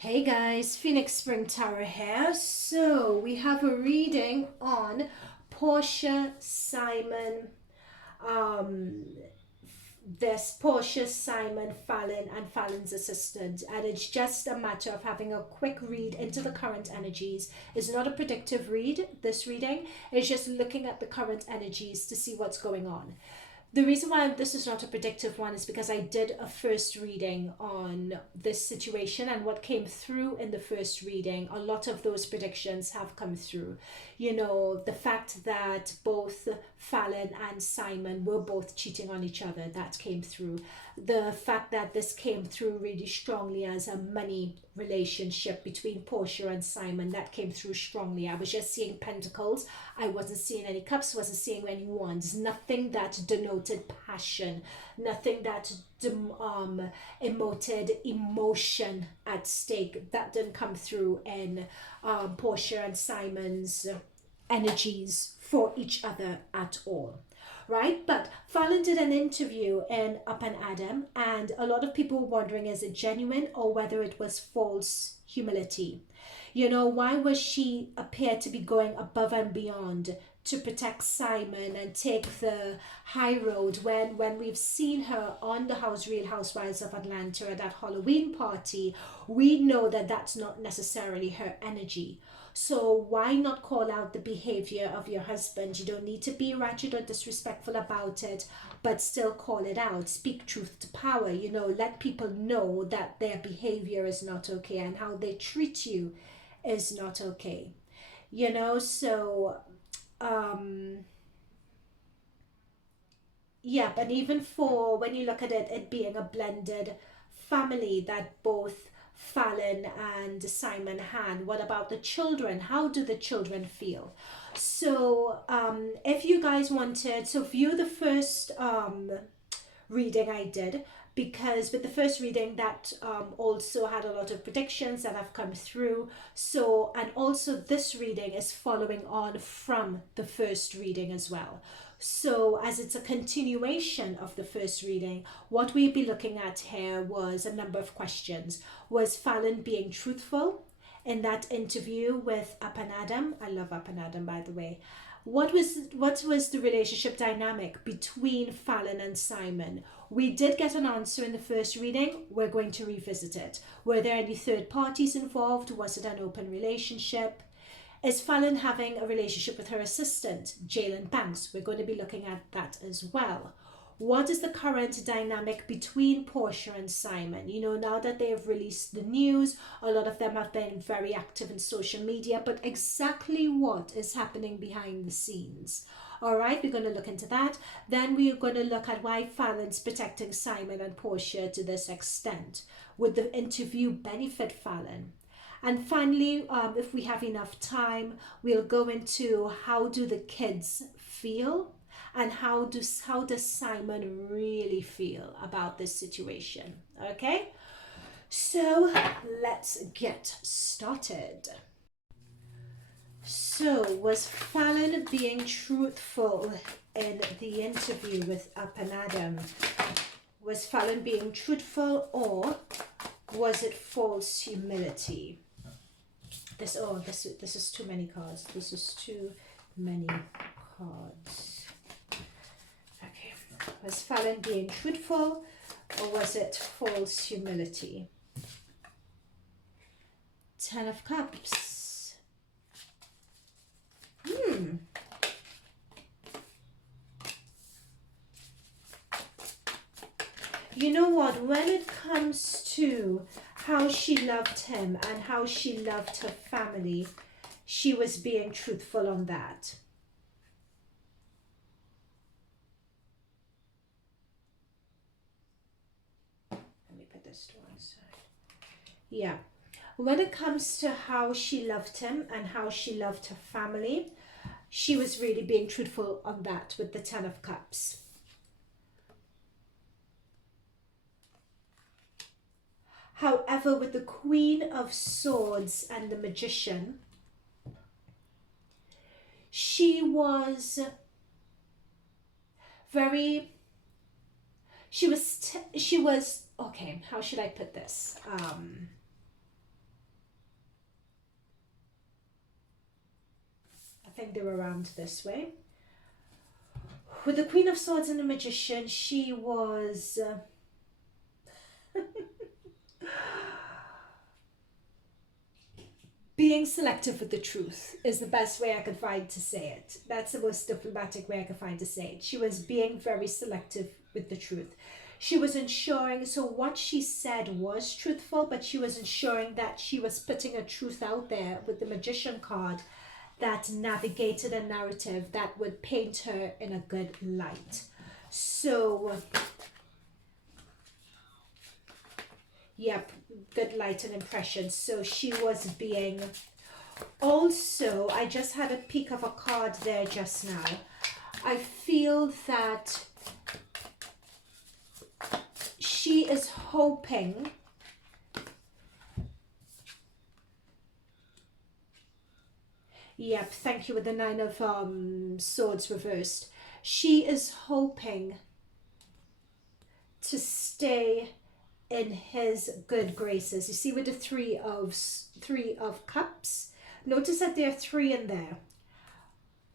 Hey guys, Phoenix Spring Tower here. So we have a reading on Porsha, Simon, um, this Porsha, Simon, Falynn, and Falyn's assistant, and it's just a matter of having a quick read into the current energies. It's not a predictive read. This reading is just looking at the current energies to see what's going on. The reason why this is not a predictive one is because I did a first reading on this situation, and what came through in the first reading, a lot of those predictions have come through. You know, the fact that both Falynn and Simon were both cheating on each other, that came through. The fact that this came through really strongly as a money relationship between Porsha and Simon, that came through strongly. I was just seeing pentacles. I wasn't seeing any cups, wasn't seeing any wands, nothing that denoted passion, nothing that emoted emotion at stake. That didn't come through in Porsha and Simon's energies for each other at all. Right, but Fallon did an interview in Up and Adam, and a lot of people were wondering, is it genuine or whether it was false humility? You know, why was she appear to be going above and beyond to protect Simon and take the high road when we've seen her on the Real Housewives of Atlanta at that Halloween party? We know that that's not necessarily her energy. So why not call out the behavior of your husband? You don't need to be ratchet or disrespectful about it, but still call it out. Speak truth to power. You know, let people know that their behavior is not okay and how they treat you is not okay. You know, so yeah, but even for when you look at it being a blended family that both Fallon and Simon had, what about the children? How do the children feel? So, if you guys wanted, so view the first reading I did, because with the first reading that also had a lot of predictions that have come through. So, and also this reading is following on from the first reading as well. So as it's a continuation of the first reading, what we'd be looking at here was a number of questions. Was Fallon being truthful in that interview with Up and Adam? I love Up and Adam, by the way. What was the relationship dynamic between Fallon and Simon? We did get an answer in the first reading. We're going to revisit it. Were there any third parties involved? Was it an open relationship? Is Fallon having a relationship with her assistant, Jaylan Banks? We're going to be looking at that as well. What is the current dynamic between Porsha and Simon? You know, now that they have released the news, a lot of them have been very active in social media, but exactly what is happening behind the scenes? All right, we're going to look into that. Then we are going to look at why Fallon's protecting Simon and Porsha to this extent. Would the interview benefit Fallon? And finally, if we have enough time, we'll go into how do the kids feel and how does Simon really feel about this situation. Okay, so let's get started. So was Fallon being truthful in the interview with Up and Adam? Was Fallon being truthful, or was it false humility? This is too many cards. This is too many cards. Okay. Was Fallon being truthful, or was it false humility? Ten of Cups. You know what? When it comes to how she loved him and how she loved her family, she was being truthful on that. Let me put this to one side. Yeah. When it comes to how she loved him and how she loved her family, she was really being truthful on that with the Ten of Cups. However, with the Queen of Swords and the Magician, she was very, she was, okay, how should I put this? think they were around this way. With the Queen of Swords and the Magician, she was being selective with the truth is the best way I could find to say it. That's the most diplomatic way I could find to say it. She was being very selective with the truth. She was ensuring, so what she said was truthful, but she was ensuring that she was putting a truth out there with the Magician card that navigated a narrative that would paint her in a good light. So, yep, good light and impression. So she was being... Also, I just had a peek of a card there just now. I feel that she is hoping Yep, thank you, with the Nine of Swords reversed. She is hoping to stay in his good graces. You see with the Three of Cups, notice that there are 3 in there,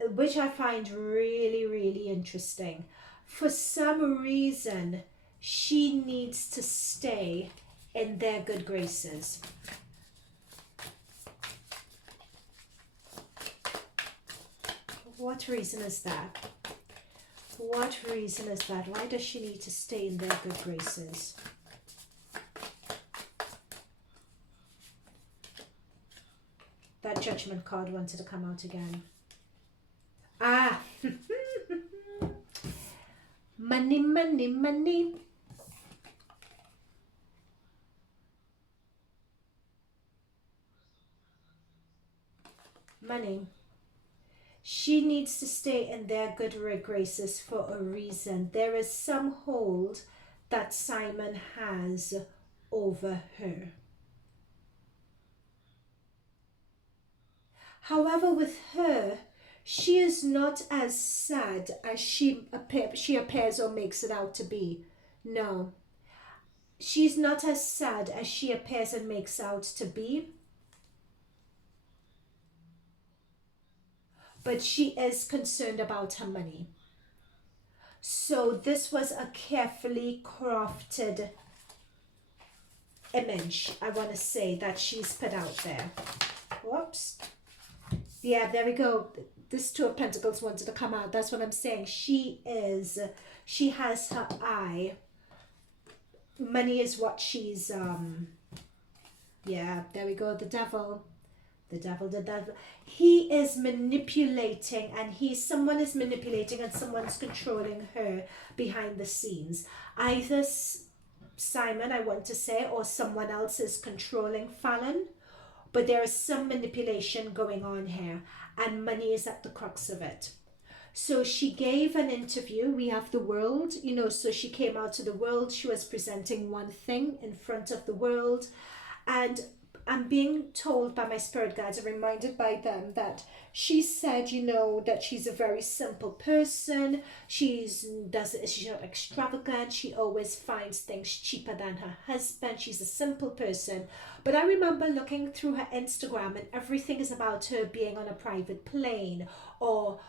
which I find really, really interesting. For some reason, she needs to stay in their good graces. What reason is that? What reason is that? Why does she need to stay in their good graces? That Judgment card wanted to come out again. Ah! Money, money, money. Money. She needs to stay in their good graces for a reason. There is some hold that Simon has over her. However, with her, she is not as sad as she appears or makes it out to be. No. She's not as sad as she appears and makes out to be. But she is concerned about her money. So this was a carefully crafted image, I want to say, that she's put out there. Whoops. Yeah, there we go. This Two of Pentacles wanted to come out. That's what I'm saying. She has her eye. Money is what she's, yeah, there we go. The Devil. The Devil did that. He is manipulating, and someone is manipulating and someone's controlling her behind the scenes. Either Simon, I want to say, or someone else is controlling Falynn, but there is some manipulation going on here, and money is at the crux of it. So she gave an interview. We have the world, you know, so she came out to the world. She was presenting one thing in front of the world, and I'm being told by my spirit guides, I'm reminded by them that she said, you know, that she's a very simple person. She's not extravagant. She always finds things cheaper than her husband. She's a simple person. But I remember looking through her Instagram, and everything is about her being on a private plane, or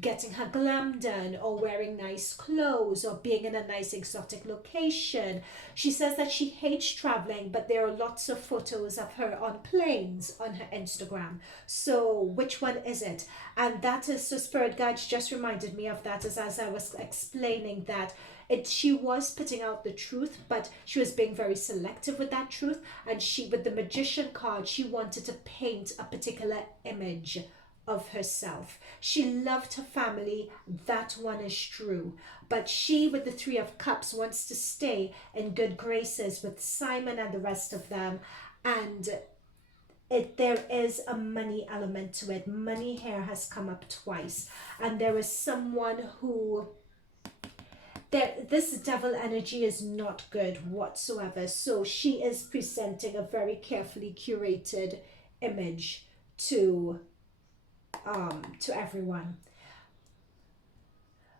getting her glam done, or wearing nice clothes, or being in a nice exotic location. She says that she hates traveling, but there are lots of photos of her on planes on her Instagram. So which one is it? And that is, so spirit guides just reminded me of that as I was explaining that she was putting out the truth, but she was being very selective with that truth. And with the Magician card, she wanted to paint a particular image of herself. She loved her family, that one is true, but she, with the Three of Cups, wants to stay in good graces with Simon and the rest of them, and there is a money element to it. Money here has come up twice, and there is someone who this Devil energy is not good whatsoever. So she is presenting a very carefully curated image to everyone.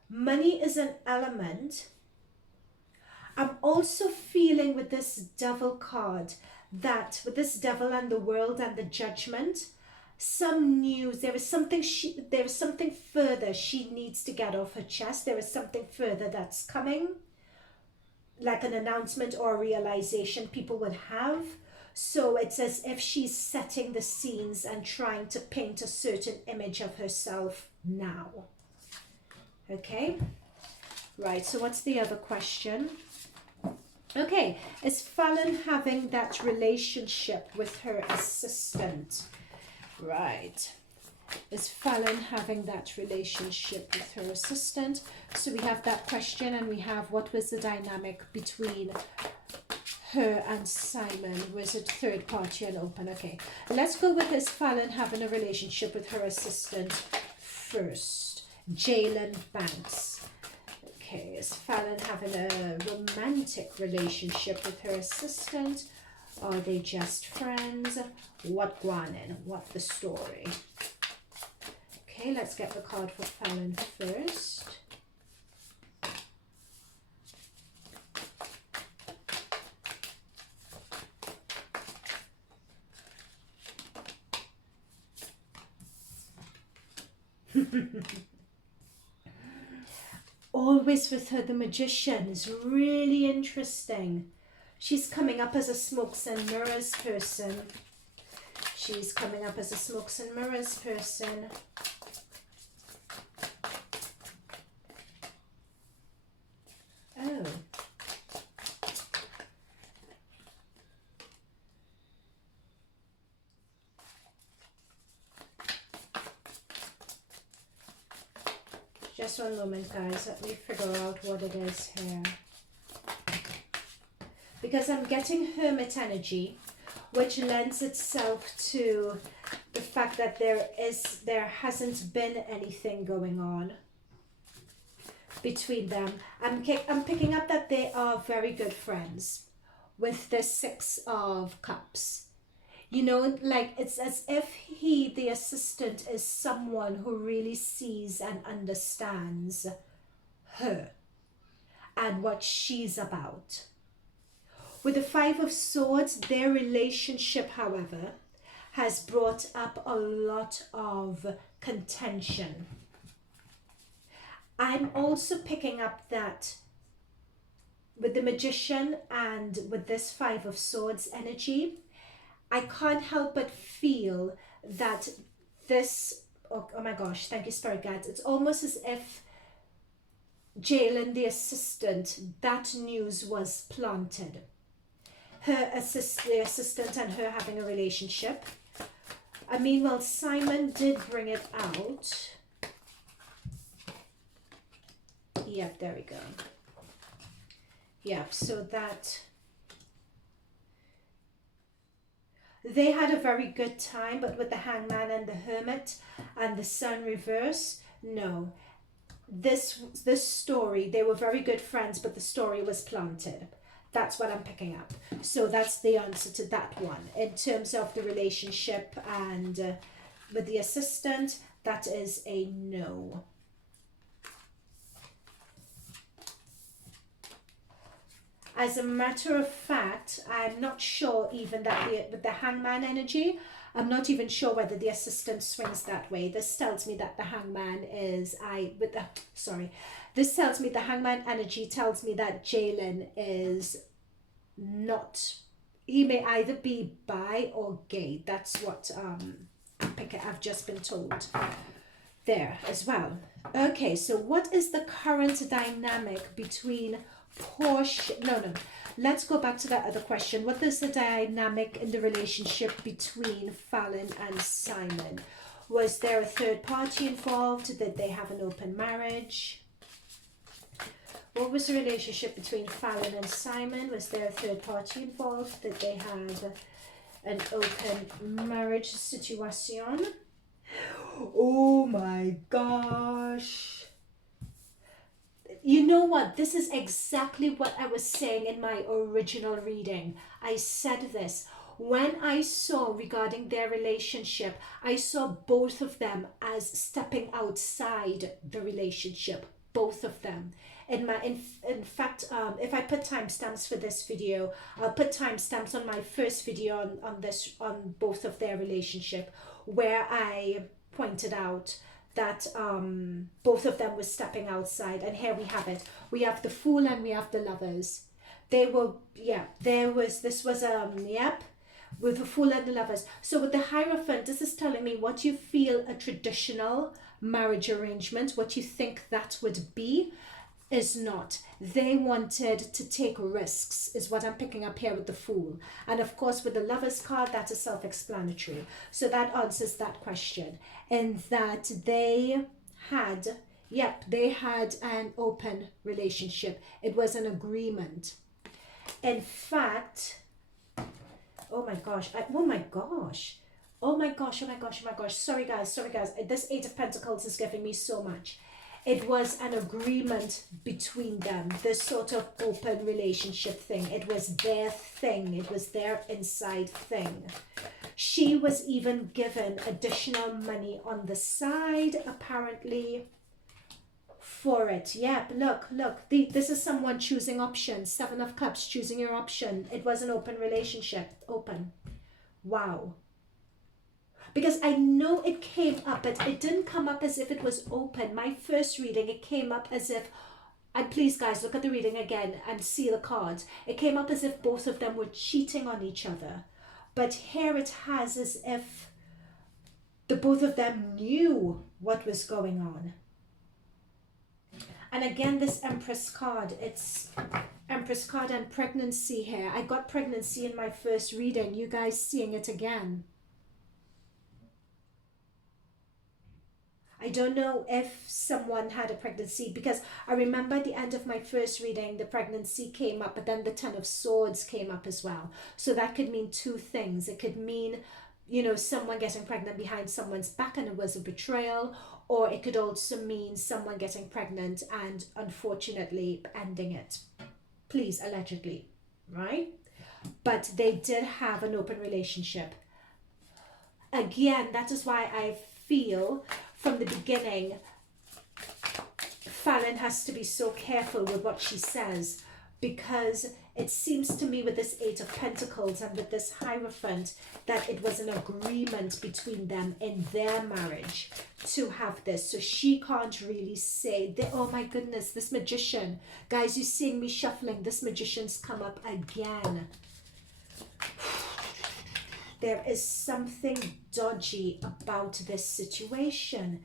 Money is an element. I'm also feeling with this Devil card that with this Devil and the world and the Judgment, some news. There is something further she needs to get off her chest. There is something further that's coming, like an announcement or a realization people would have. So it's as if she's setting the scenes and trying to paint a certain image of herself now. Okay, right, so what's the other question? Okay, is Falynn having that relationship with her assistant? Right. Is Falynn having that relationship with her assistant? So we have that question, and we have what was the dynamic between her and Simon. Was it third party and open? Okay, let's go with is Falynn having a relationship with her assistant first. Jaylan Banks. Okay, is Falynn having a romantic relationship with her assistant? Are they just friends? What Guanin? What the story? Okay, let's get the card for Falynn first. Always with her, the Magician is really interesting. She's coming up as a smokes and mirrors person. She's coming up as a smokes and mirrors person. Oh. Just one moment, guys. Let me figure out what it is here. Because I'm getting hermit energy, which lends itself to the fact that there hasn't been anything going on between them. I'm picking up that they are very good friends with the Six of Cups. You know, like it's as if the assistant, is someone who really sees and understands her and what she's about. With the Five of Swords, their relationship, however, has brought up a lot of contention. I'm also picking up that with the Magician and with this Five of Swords energy, I can't help but feel that this, oh my gosh, thank you, Spirit Guides. It's almost as if Jaylan, the assistant, that news was planted. The assistant and her having a relationship. I mean, well, Simon did bring it out. Yep, there we go. Yep, so that they had a very good time, but with the Hangman and the Hermit and the Sun reverse, no. This story, they were very good friends, but the story was planted. That's what I'm picking up. So that's the answer to that one. In terms of the relationship and with the assistant, that is a no. As a matter of fact, I'm not sure even that with the Hangman energy, I'm not even sure whether the assistant swings that way. This tells me that the Hangman is, this tells me the Hangman energy tells me that Jaylan is not, he may either be bi or gay. That's what I've just been told there as well. Okay, so what is the current dynamic between Porsha? No, let's go back to that other question. What is the dynamic in the relationship between Falynn and Simon? Was there a third party involved? Did they have an open marriage? What was the relationship between Falynn and Simon? Was there a third party involved? Did they have an open marriage situation? Oh my gosh. You know what? This is exactly what I was saying in my original reading. I said this. When I saw regarding their relationship, I saw both of them as stepping outside the relationship. Both of them. In fact, if I put timestamps for this video, I'll put timestamps on my first video on both of their relationship, where I pointed out that both of them were stepping outside. And here we have it. We have the Fool and we have the Lovers. They were, yeah, this was yep, with the Fool and the Lovers. So with the Hierophant, this is telling me what you feel a traditional marriage arrangement, what you think that would be, is not. They wanted to take risks, is what I'm picking up here with the Fool. And of course with the Lovers card, that is self-explanatory. So that answers that question. And that they had, yep, they had an open relationship. It was an agreement. In fact, oh my gosh, oh my gosh, oh my gosh, oh my gosh, oh my gosh, sorry guys, this Eight of Pentacles is giving me so much. It was an agreement between them, this sort of open relationship thing. It was their thing, it was their inside thing. She was even given additional money on the side, apparently, for it. Yep, look, this is someone choosing options. Seven of Cups, choosing your option. It was an open relationship, open. Wow. Because I know it came up, but it didn't come up as if it was open. My first reading, it came up as if, and please guys, look at the reading again and see the cards. It came up as if both of them were cheating on each other. But here it has as if the both of them knew what was going on. And again, this Empress card, it's Empress card and pregnancy here. I got pregnancy in my first reading. You guys seeing it again. I don't know if someone had a pregnancy, because I remember at the end of my first reading, the pregnancy came up, but then the Ten of Swords came up as well. So that could mean two things. It could mean, you know, someone getting pregnant behind someone's back and it was a betrayal, or it could also mean someone getting pregnant and unfortunately ending it. Please, allegedly, right? But they did have an open relationship. Again, that is why I feel from the beginning, Falynn has to be so careful with what she says, because it seems to me with this Eight of Pentacles and with this Hierophant that it was an agreement between them in their marriage to have this. So she can't really say, oh my goodness, this Magician. Guys, you're seeing me shuffling. This Magician's come up again. There is something dodgy about this situation.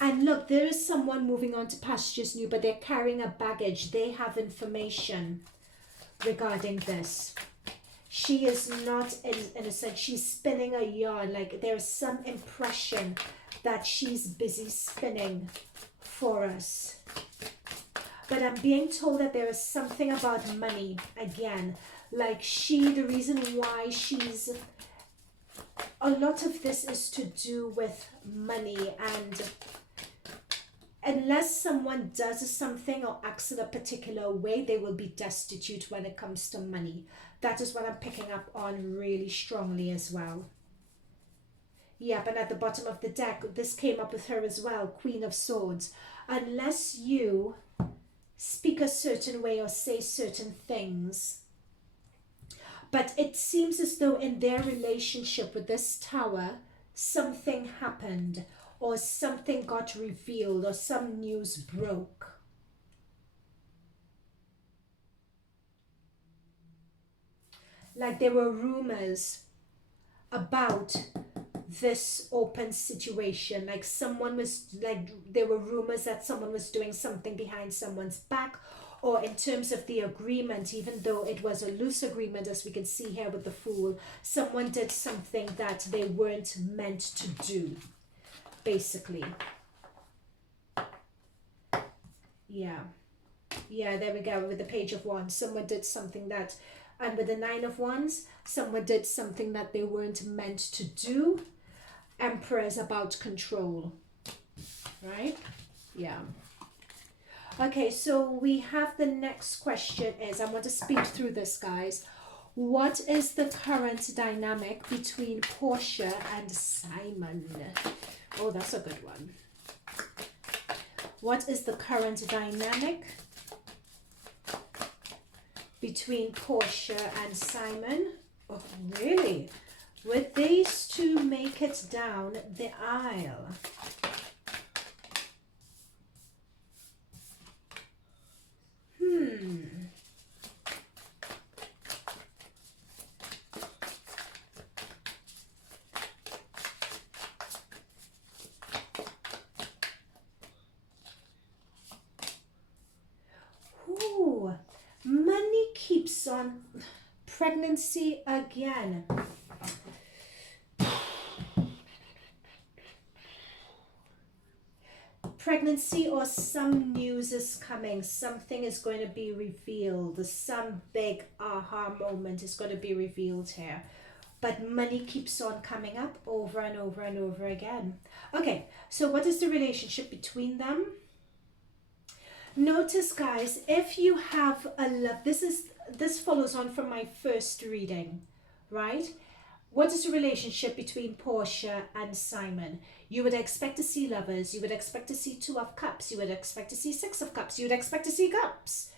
And look, there is someone moving on to pastures new, but they're carrying a baggage. They have information regarding this. She is not innocent. She's spinning a yarn. Like there's some impression that she's busy spinning for us. But I'm being told that there is something about money again. Like the reason why she's... A lot of this is to do with money, and unless someone does something or acts in a particular way, they will be destitute when it comes to money. That is what I'm picking up on really strongly as well. Yeah, but at the bottom of the deck, this came up with her as well, Queen of Swords. Unless you speak a certain way or say certain things. But it seems as though in their relationship with this Tower, something happened, or something got revealed, or some news broke. Like there were rumors about this open situation. Like there were rumors that someone was doing something behind someone's back, or in terms of the agreement, even though it was a loose agreement, as we can see here with the Fool, someone did something that they weren't meant to do, basically. Yeah, there we go, with the Page of Wands. Someone did something that, and with the Nine of Wands, someone did something that they weren't meant to do. Emperor is about control, right? Yeah. Okay, so we have the next question is, I want to speed through this, guys. What is the current dynamic between Porsha and Simon? Oh, that's a good one. What is the current dynamic between Porsha and Simon. Oh, really? Would these two make it down the aisle? Ooh, money keeps on. Pregnancy again. Pregnancy, or some news is coming, something is going to be revealed, some big aha moment is going to be revealed here. But money keeps on coming up over and over and over again. Okay, so what is the relationship between them? Notice, guys, if you have a love, this follows on from my first reading, right? What is the relationship between Porsha and Simon? You would expect to see lovers. You would expect to see 2 of cups. You would expect to see 6 of cups. You would expect to see cups,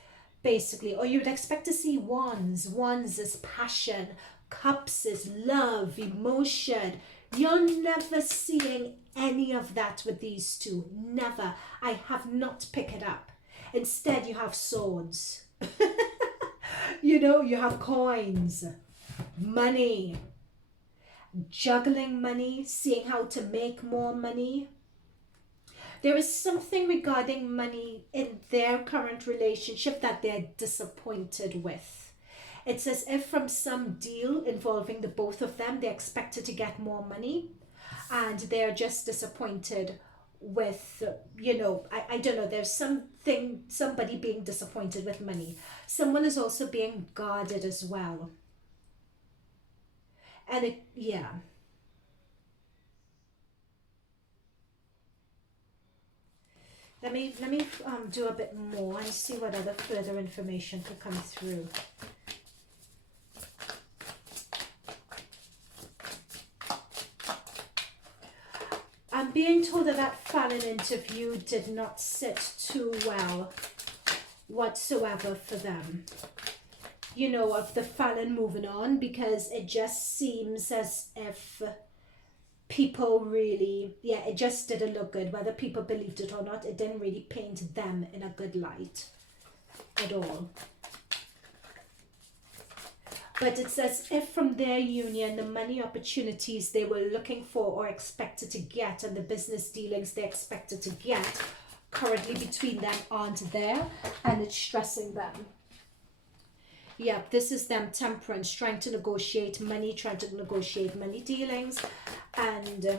basically. Or you would expect to see wands. Wands is passion. Cups is love, emotion. You're never seeing any of that with these two. Never. I have not picked it up. Instead, you have swords. You know, you have coins, money, juggling money, seeing how to make more money. There is something regarding money in their current relationship that they're disappointed with. It's as if from some deal involving the both of them, they expected to get more money and they're just disappointed with, you know, I don't know, there's somebody being disappointed with money. Someone is also being guarded as well. And it, yeah. Let me do a bit more and see what other further information could come through. I'm being told that that Falynn interview did not sit too well whatsoever for them. You know, of the Falynn moving on, because it just seems as if people really, yeah, it just didn't look good. Whether people believed it or not, it didn't really paint them in a good light at all. But it's as if from their union, the money opportunities they were looking for or expected to get, and the business dealings they expected to get currently between them aren't there, and it's stressing them. Yeah, this is them temperance, trying to negotiate money dealings. And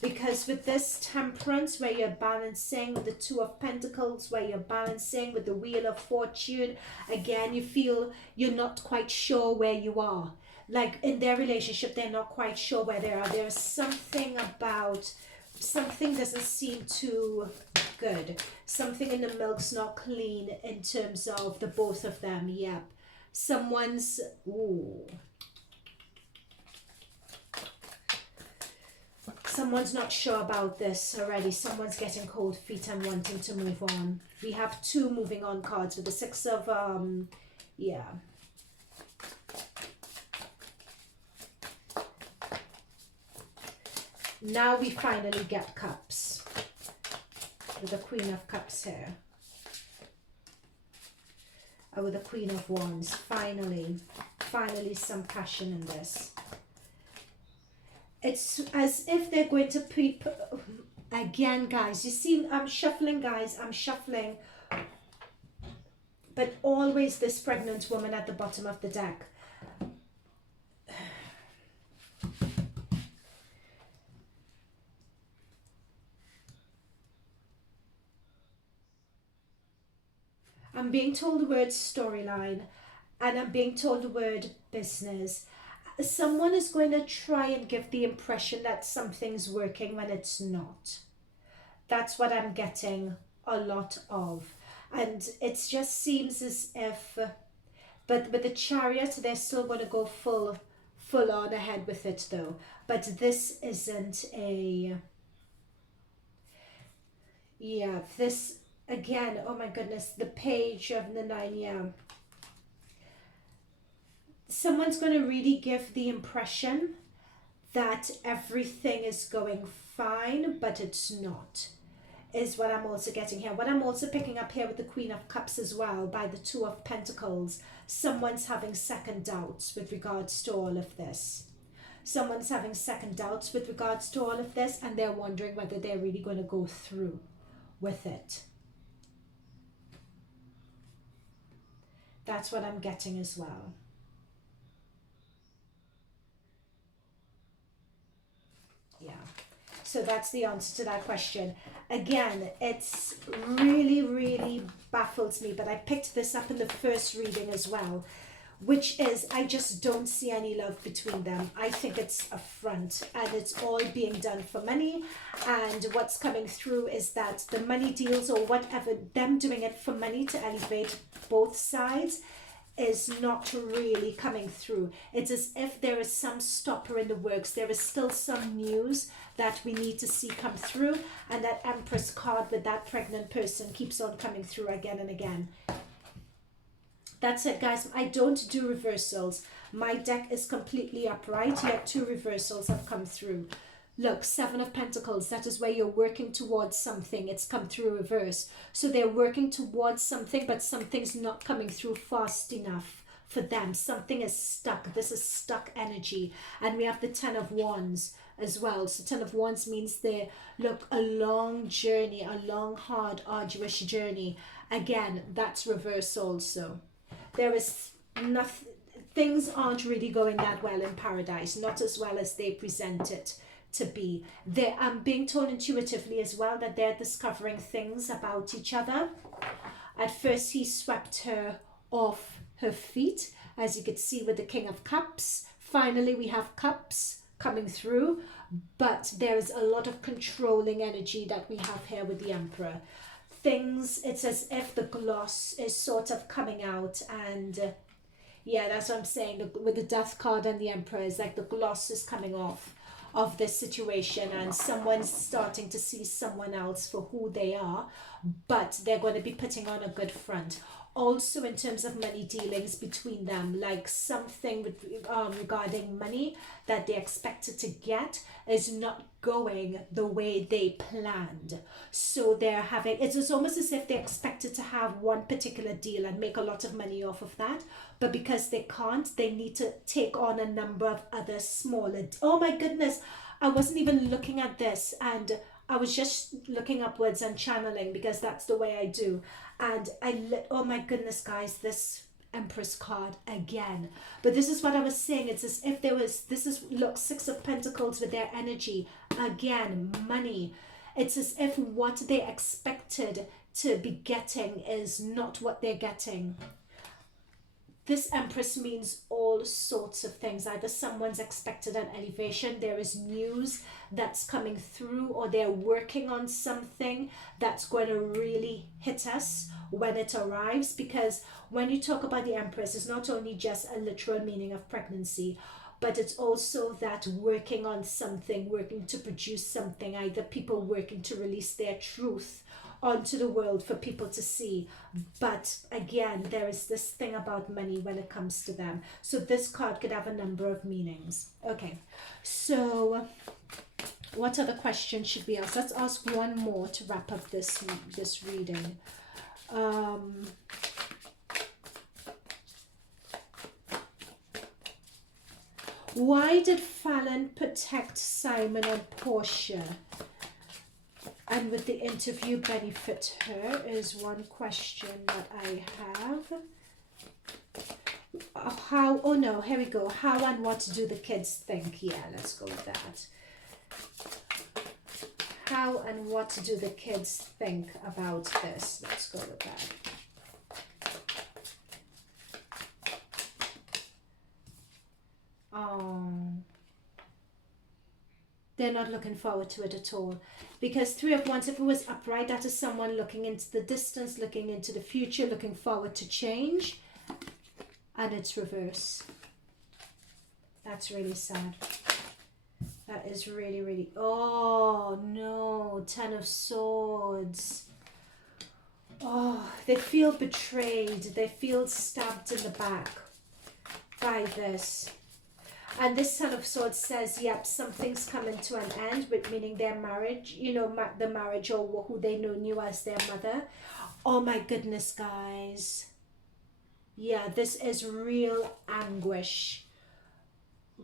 because with this temperance, where you're balancing with the 2 of Pentacles, where you're balancing with the Wheel of Fortune, again, you feel you're not quite sure where you are. Like in their relationship, they're not quite sure where they are. There's something about, something doesn't seem too good. Something in the milk's not clean in terms of the both of them. Yep. Someone's, ooh. Someone's not sure about this already. Someone's getting cold feet and wanting to move on. We have 2 moving on cards with the 6 of, yeah. Now we finally get cups. With the Queen of Cups here. Oh, with the Queen of Wands. Finally some passion in this. It's as if they're going to again, guys, you see, I'm shuffling, guys, I'm shuffling. But always this pregnant woman at the bottom of the deck. I'm being told the word storyline, and I'm being told the word business. Someone is going to try and give the impression that something's working when it's not. That's what I'm getting a lot of. And it just seems as if, but with the Chariot, they're still going to go full on ahead with it though. But this isn't a, yeah, this, again, oh my goodness, the Page of the 9, yeah. someone's going to really give the impression that everything is going fine, but it's not, is what I'm also getting here. What I'm also picking up here with the Queen of Cups as well, by the Two of Pentacles, someone's having second doubts with regards to all of this. Someone's having second doubts with regards to all of this, and they're wondering whether they're really going to go through with it. That's what I'm getting as well. Yeah. So that's the answer to that question. Again, it's really baffles me, but I picked this up in the first reading as well, which is, I just don't see any love between them. I think it's a front, and it's all being done for money. And what's coming through is that the money deals, or whatever, them doing it for money to elevate both sides, is not really coming through. It's as if there is some stopper in the works. There is still some news that we need to see come through, and that Empress card with that pregnant person keeps on coming through again and again. That's it, guys. I don't do reversals. My deck is completely upright, yet 2 reversals have come through. Look, 7 of Pentacles, that is where you're working towards something. It's come through reverse. So they're working towards something, but something's not coming through fast enough for them. Something is stuck. This is stuck energy. And we have the 10 of Wands as well. So 10 of Wands means they look a long journey, a long, hard, arduous journey. Again, that's reverse also. There is nothing, things aren't really going that well in paradise, not as well as they present it to be. I'm being told intuitively as well that they're discovering things about each other. At first he swept her off her feet, as you could see with the King of Cups. Finally we have Cups coming through, but there's a lot of controlling energy that we have here with the Emperor. Things, it's as if the gloss is sort of coming out, and yeah, that's what I'm saying. With the Death card and the Emperor, is like the gloss is coming off of this situation, and someone's starting to see someone else for who they are, but they're going to be putting on a good front. Also in terms of money dealings between them, like something with, regarding money that they expected to get is not going the way they planned. So they're having, it's almost as if they expected to have one particular deal and make a lot of money off of that, but because they can't, they need to take on a number of other smaller, oh my goodness, I wasn't even looking at this, and I was just looking upwards and channeling, because that's the way I do. And oh my goodness, guys, this Empress card again. But this is what I was saying. It's as if there was, this is, look, 6 of Pentacles with their energy. Again, money. It's as if what they expected to be getting is not what they're getting. This Empress means all sorts of things. Either someone's expected an elevation, there is news that's coming through, or they're working on something that's going to really hit us when it arrives. Because when you talk about the Empress, it's not only just a literal meaning of pregnancy, but it's also that working on something, working to produce something, either people working to release their truth onto the world for people to see. But again, there is this thing about money when it comes to them. So this card could have a number of meanings. Okay, so what other questions should we ask? Let's ask one more to wrap up this reading. Why did Falynn protect Simon and Porsha? And would the interview benefit her, is one question that I have. How, oh no, here we go. How and what do the kids think? Yeah, let's go with that. How and what do the kids think about this? Let's go with that. Oh, they're not looking forward to it at all. Because 3 of Wands, if it was upright, that is someone looking into the distance, looking into the future, looking forward to change. And it's reverse. That's really sad. That is really, oh no, 10 of Swords. Oh, they feel betrayed. They feel stabbed in the back. by this. And this Son of Swords says, yep, something's coming to an end, with meaning their marriage, you know, the marriage, or who they knew as their mother. Oh my goodness, guys. Yeah, this is real anguish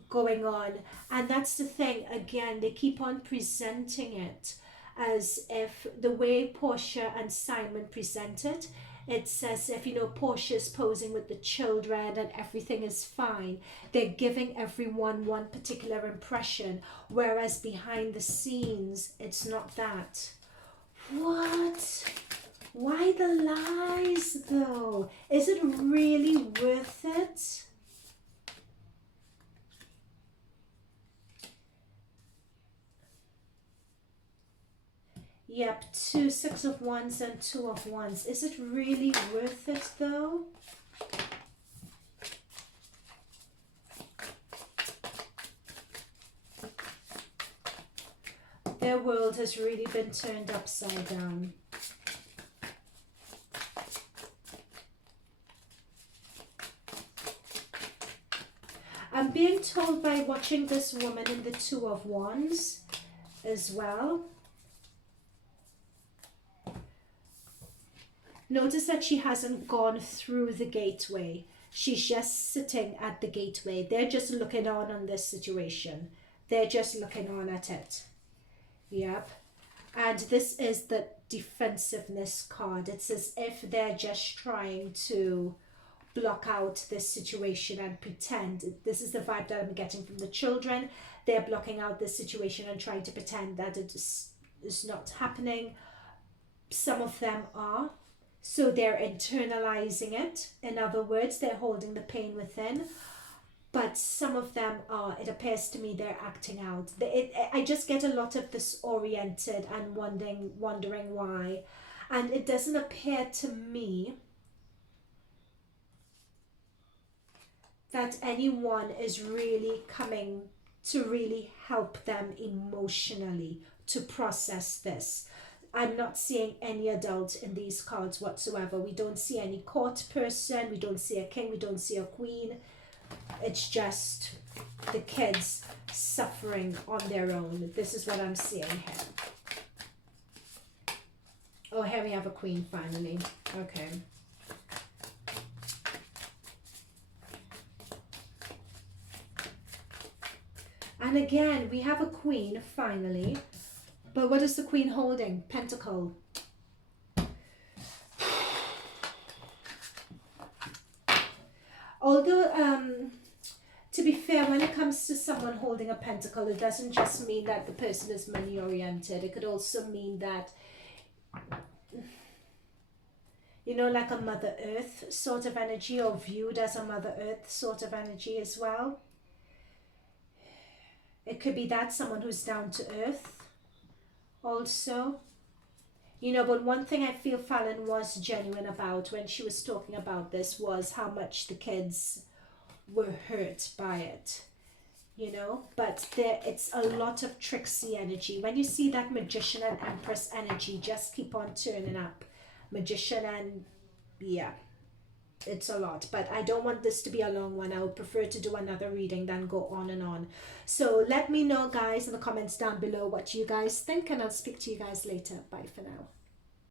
going on. And that's the thing, again, they keep on presenting it as if the way Porsha and Simon present it, it's as if, you know, Portia's posing with the children and everything is fine. They're giving everyone one particular impression, whereas behind the scenes, it's not that. What? Why the lies, though? Is it really worth it? Yep, 2 6 of Wands and 2 of Wands. Is it really worth it, though? Their world has really been turned upside down. I'm being told by watching this woman in the 2 of Wands as well. Notice that she hasn't gone through the gateway. She's just sitting at the gateway. They're just looking on this situation. They're just looking on at it. Yep. And this is the defensiveness card. It's as if they're just trying to block out this situation and pretend. This is the vibe that I'm getting from the children. They're blocking out this situation and trying to pretend that it is not happening. Some of them are. So they're internalizing it. In other words, they're holding the pain within. But some of them are, it appears to me, they're acting out. I just get a lot of disoriented and wondering why. And it doesn't appear to me that anyone is really coming to really help them emotionally to process this. I'm not seeing any adult in these cards whatsoever. We don't see any court person. We don't see a king. We don't see a queen. It's just the kids suffering on their own. This is what I'm seeing here. Oh, here we have a queen finally. Okay. And again, we have a queen finally. But what is the queen holding? Pentacle. Although, to be fair, when it comes to someone holding a pentacle, it doesn't just mean that the person is money oriented. It could also mean that, you know, like a Mother Earth sort of energy, or viewed as a Mother Earth sort of energy as well. It could be that someone who's down to earth also. You know, but one thing I feel Falynn was genuine about when she was talking about this was how much the kids were hurt by it, you know. But it's a lot of tricksy energy. When you see that Magician and Empress energy just keep on turning up, Magician and, yeah, it's a lot. But I don't want this to be a long one. I would prefer to do another reading than go on and on. So let me know, guys, in the comments down below what you guys think, and I'll speak to you guys later. Bye for now.